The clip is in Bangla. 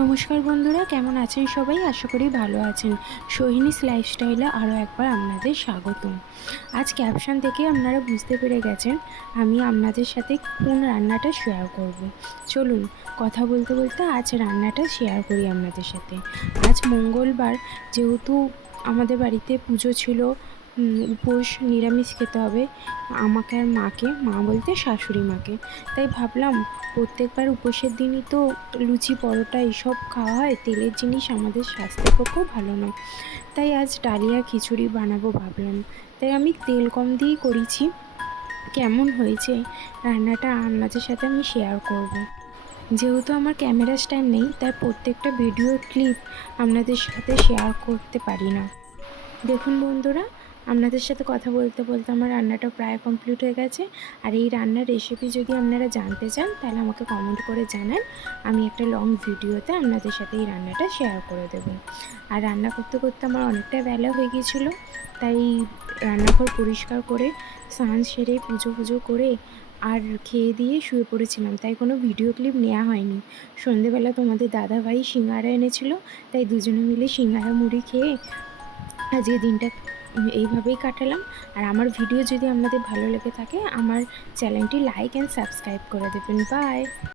নমস্কার বন্ধুরা, কেমন আছেন সবাই? আশা করি ভালো আছেন। সোহিনীস লাইফস্টাইলে আরও একবার আপনাদের স্বাগতম। আজ ক্যাপশন থেকে আপনারা বুঝতে পেরে গেছেন আমি আপনাদের সাথে কোন রান্নাটা শেয়ার করব। চলুন কথা বলতে বলতে আজ রান্নাটা শেয়ার করি আপনাদের সাথে। আজ মঙ্গলবার, যেহেতু আমাদের বাড়িতে পুজো ছিল, উপোস নিরামিষ খেতে হবে আমাকে আর মাকে, মা বলতে শাশুড়ি মাকে। তাই ভাবলাম প্রত্যেকবার উপোসের দিনই তো লুচি পরোটা এইসব খাওয়া হয়, তেলের জিনিস আমাদের স্বাস্থ্যের পক্ষেও ভালো নয়। তাই আজ ডালিয়া খিচুড়ি বানাবো ভাবলাম। তাই আমি তেল কম দিয়েই করেছি। কেমন হয়েছে রান্নাটা আপনাদের সাথে আমি শেয়ার করব। যেহেতু আমার ক্যামেরা স্ট্যান্ড নেই, তাই প্রত্যেকটা ভিডিও ক্লিপ আপনাদের সাথে শেয়ার করতে পারি না। দেখুন বন্ধুরা, আপনাদের সাথে কথা বলতে বলতে আমার রান্নাটা প্রায় কমপ্লিট হয়ে গেছে। আর এই রান্নার রেসিপি যদি আপনারা জানতে চান তাহলে আমাকে কমেন্ট করে জানান, আমি একটা লং ভিডিওতে আপনাদের সাথে এই রান্নাটা শেয়ার করে দেব। আর রান্না করতে করতে আমার অনেকটা বেলা হয়ে গিয়েছিলো, তাই রান্নাঘর পরিষ্কার করে স্নান সেরে পুজো করে আর খেয়ে দিয়ে শুয়ে পড়েছিলাম, তাই কোনো ভিডিও ক্লিপ নেওয়া হয়নি। সন্ধেবেলা তোমাদের দাদাভাই সিঙ্গারা এনেছিল, তাই দুজনে মিলে সিঙ্গারা মুড়ি খেয়ে আজকে দিনটা এইভাবেই কাটালাম। আর আমার ভিডিও যদি আপনাদের ভালো লেগে থাকে, আমার চ্যানেলটি লাইক অ্যান্ড সাবস্ক্রাইব করে দেবেন। বাই।